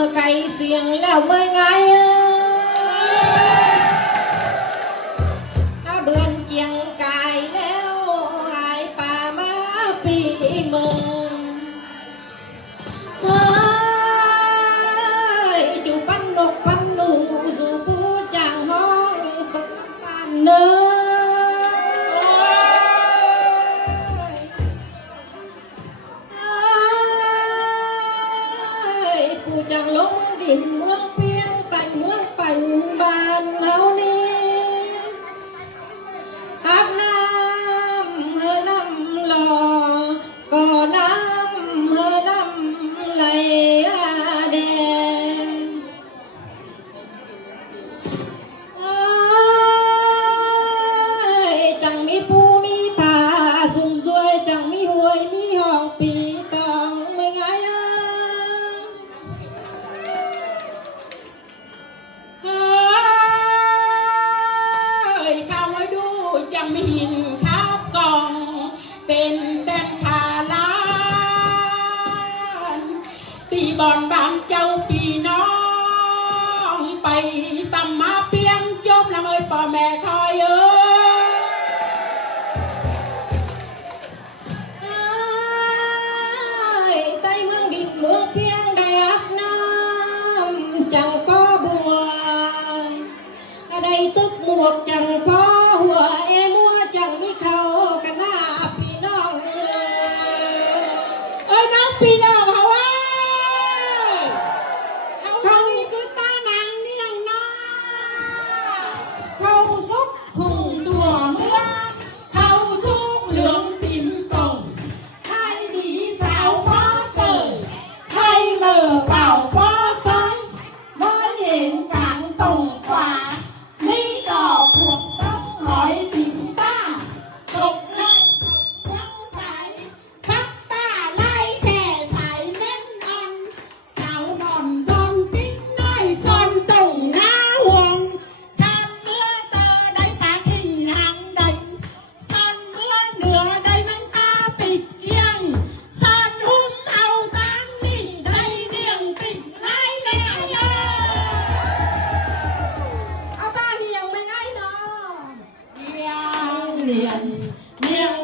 mà cày xiềng leo mới ngay nó bươn chiêng cài leo ai pa má pi mừng ơi chủ pan nộp pan nụ dù bu chàng mong pan nơ chẳng lông đỉnh mương phiên cạnh mương phành bàn hao ni hát nam hơi năm lò cò nam hơi năm lầy đèn chẳng mi pu mi phà dùng ruồi chẳng mi huôi mi hòn pì tòng mới ngáiจะมีหินข้าวกองเป็นแต้มพาลานตีบอนบางเจ้าปีน้องไปตำมาเปียงจมละเมยป่อแม่คอยใต้เมืองดินเมืองเพียงได้อาบน้ำจังป้อบัวได้ตึกหมวกจังป้อหัวพี่น้องเขาว่าเขานี่คือตาหนังเนี่ยงน้าเขาซุกหุ่งตัวเมื่อเขาซุกเหลืองติ่มตงไทยดีสาวพ่อเสยไทยเมื่อเป่าพ่อซ้ายไม่เห็นกลางตรงกว่านี่ดอกพวกต้องหอยติ่มตาศกไล่ศกยังไงพักตาไล่แส่เนียน